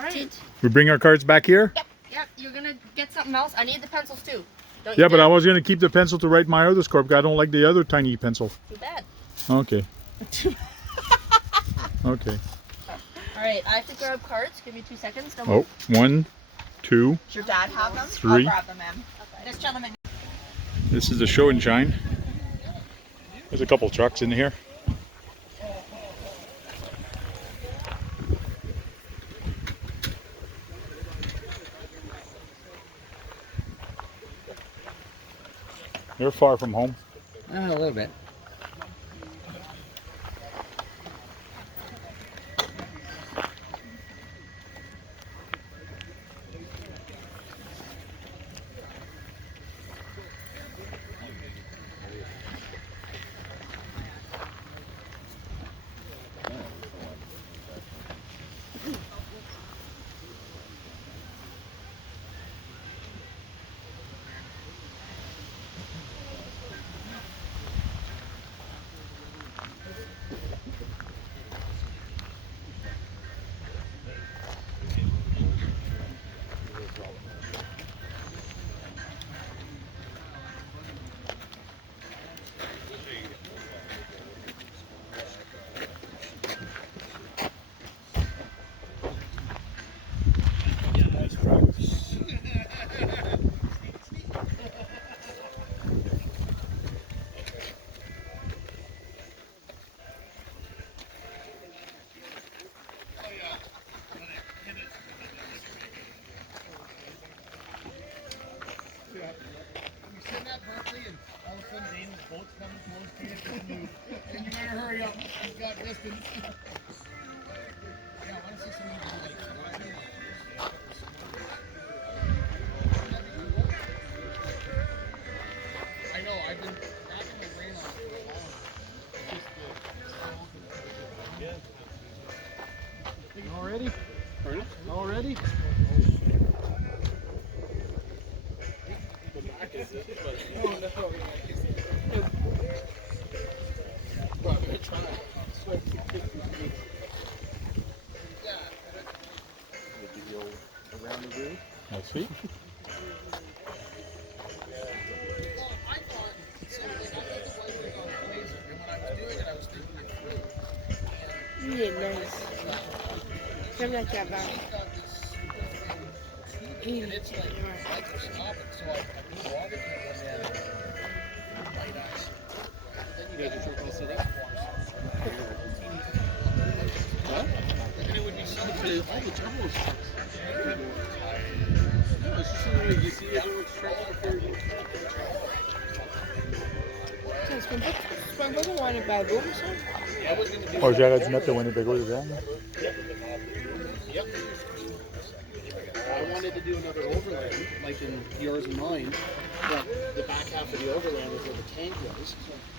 All right. We bring our cards back here? Yep. Yep. You're going to get something else. I need the pencils too. Don't Yeah, you but dare. I was going to keep the pencil to write my other score because I don't like the other tiny pencil. Too bad. Okay. Okay. All right. I have to grab cards. Give me 2 seconds. Don't Oh, move. 1, 2, Does your dad have them? 3. I'll grab them, ma'am. Okay. Just gentlemen. This is the show and shine. There's a couple trucks in here. You're far from home. A little bit. And you better hurry up. You've got distance. Yeah, I want to see some of the lakes. I know, I've been having the rain on it for a while. Already? Already? The back is it? Oh no. Let's see. Yeah, nice. Comme la cabane. And it's like, I can stop it, so I do water and light ice. Then you guys are just sitting. Huh? And it would be so good. All the turbos. No, it's just something like you see everyone's trouble before you Tu peux pas voir le bateau, ça? Oh, j'arrête de mettre le Winnebago dedans. Yep. I wanted to do another overland, like in yours and mine, but the back half of the overland is where the tank was.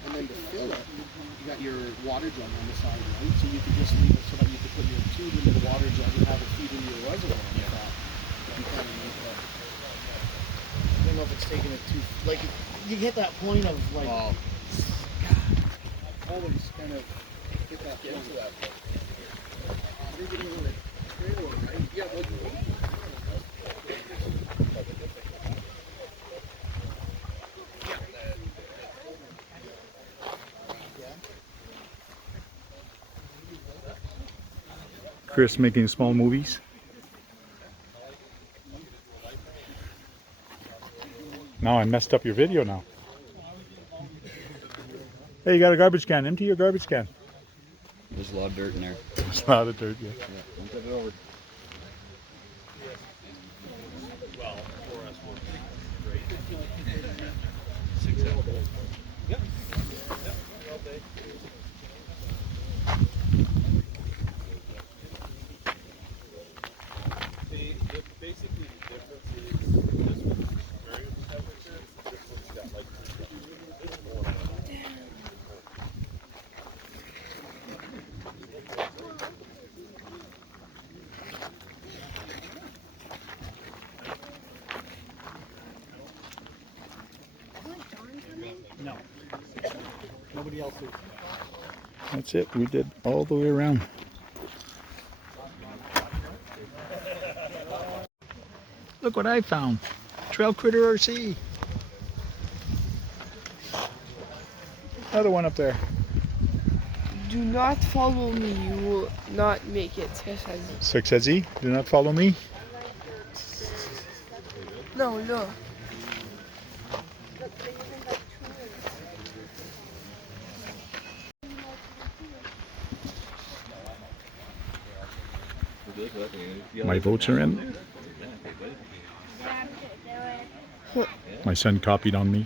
And then to fill it, you got your water jug on the side, right? So you could just leave it so that you could put your tube into the water jug and have it feed into your reservoir. You kind of need that. I don't know if it's taking it too, like, you hit that point of, like, always kind of get that into that point. You're getting a little trailer, right? Yeah, well, Chris making small movies. Now I messed up your video now. Hey, you got a garbage can. Empty your garbage can. There's a lot of dirt in there. There's a lot of dirt, yeah. Don't put it over. well, for us, we're great. 6 hours. Yep. Yep. All day. Basically, the difference is this one's variable temperature, this one's got like more. No. Nobody else is. That's it. We did all the way around. Look what I found. Trail Critter RC. Another one up there. Do not follow me. You will not make it. 6SE. Do not follow me. No, no. My votes are in. My son copied on me,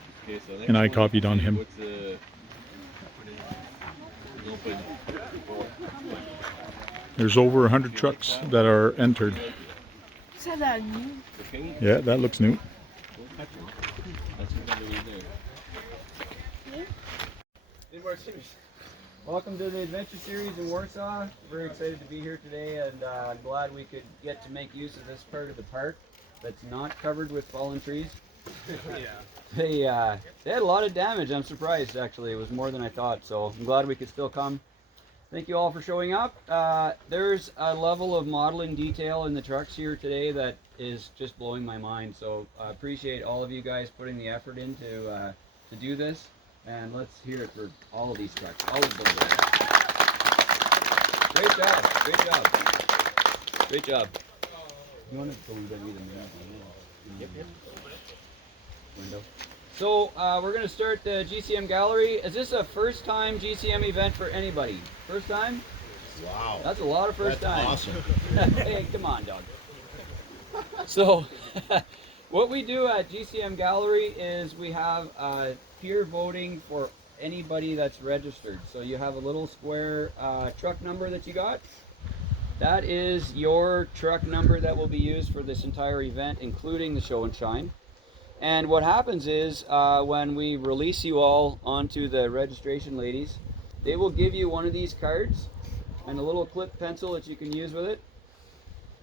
and I copied on him. There's over 100 trucks that are entered. Is that new? Yeah, that looks new. Welcome to the Adventure Series in Warsaw. Very excited to be here today, and I'm glad we could get to make use of this part of the park that's not covered with fallen trees. They had a lot of damage. I'm surprised, actually. It was more than I thought, so I'm glad we could still come. Thank you all for showing up. There's a level of modeling detail in the trucks here today that is just blowing my mind, so I appreciate all of you guys putting the effort in to do this. And let's hear it for all of these trucks, all of them. Great job, great job, great job. You want to go and get me the window? So we're going to start the GCM gallery. Is this a first time GCM event for anybody? First time? Wow. That's a lot of first time. Awesome. Hey, come on, dog. So what we do at GCM Gallery is we have peer voting for anybody that's registered. So you have a little square truck number that you got. That is your truck number that will be used for this entire event, including the show and shine. And what happens is when we release you all onto the registration ladies, they will give you one of these cards and a little clip pencil that you can use with it.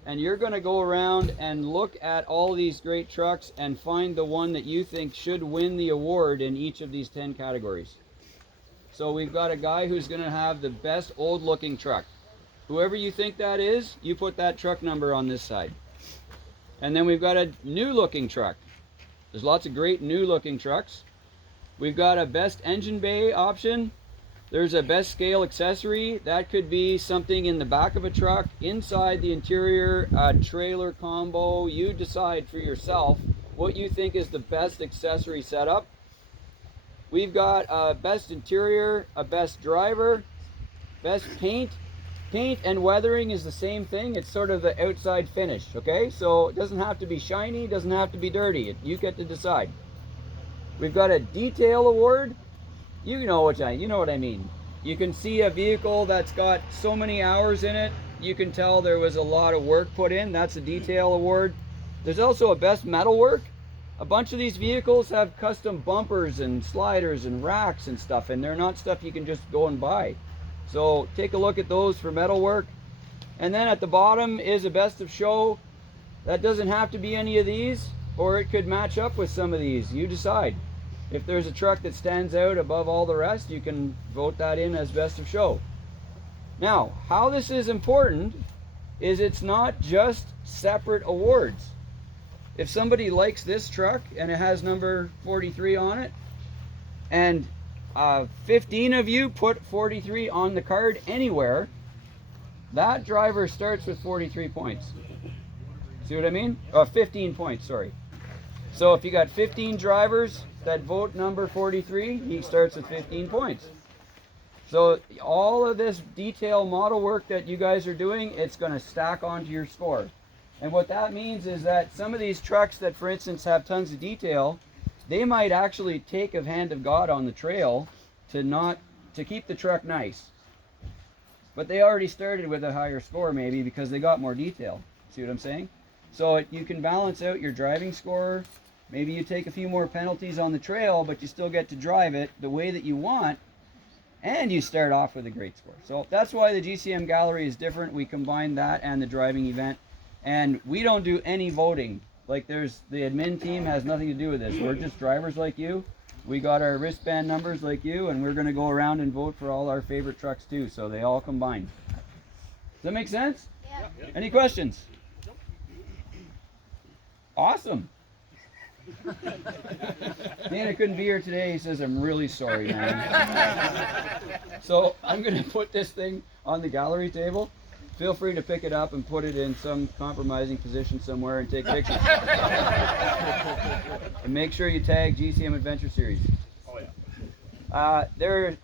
And you're going to go around and look at all these great trucks and find the one that you think should win the award in each of these 10 categories. So we've got a guy who's going to have the best old looking truck. Whoever you think that is, you put that truck number on this side. And then we've got a new looking truck. There's lots of great new looking trucks. We've got a best engine bay option. There's a best scale accessory. That could be something in the back of a truck, inside the interior, a trailer combo. You decide for yourself what you think is the best accessory setup. We've got a best interior, a best driver, best paint. Paint and weathering is the same thing. It's sort of the outside finish, okay? So it doesn't have to be shiny, doesn't have to be dirty. You get to decide. We've got a detail award. You know what I mean. You can see a vehicle that's got so many hours in it. You can tell there was a lot of work put in. That's a detail award. There's also a best metal work. A bunch of these vehicles have custom bumpers and sliders and racks and stuff, and they're not stuff you can just go and buy. So take a look at those for metal work. And then at the bottom is a best of show. That doesn't have to be any of these, or it could match up with some of these. You decide. If there's a truck that stands out above all the rest, you can vote that in as best of show. Now, how this is important is it's not just separate awards. If somebody likes this truck and it has number 43 on it, and 15 of you put 43 on the card anywhere, that driver starts with 43 points. See what I mean? 15 points, sorry. So if you got 15 drivers that vote number 43, he starts with 15 points. So all of this detail model work that you guys are doing, it's going to stack onto your score. And what that means is that some of these trucks that, for instance, have tons of detail, they might actually take a hand of God on the trail to keep the truck nice. But they already started with a higher score maybe because they got more detail. See what I'm saying? So you can balance out your driving score. Maybe you take a few more penalties on the trail, but you still get to drive it the way that you want, and you start off with a great score. So that's why the GCM Gallery is different. We combine that and the driving event, and we don't do any voting. Like the admin team has nothing to do with this. We're just drivers like you. We got our wristband numbers like you, and we're going to go around and vote for all our favorite trucks too, so they all combine. Does that make sense? Yeah. Any questions? Awesome. Dana couldn't be here today. He says, I'm really sorry, man. So I'm going to put this thing on the gallery table. Feel free to pick it up and put it in some compromising position somewhere and take pictures. And make sure you tag GCM Adventure Series. Oh yeah.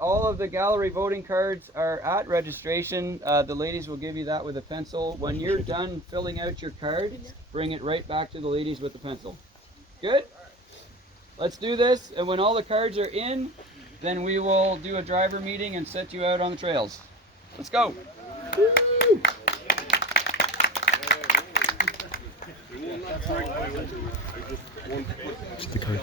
All of the gallery voting cards are at registration. The ladies will give you that with a pencil. When you're done filling out your card, bring it right back to the ladies with the pencil. Good? Let's do this, and when all the cards are in, then we will do a driver meeting and set you out on the trails. Let's go. Just the card.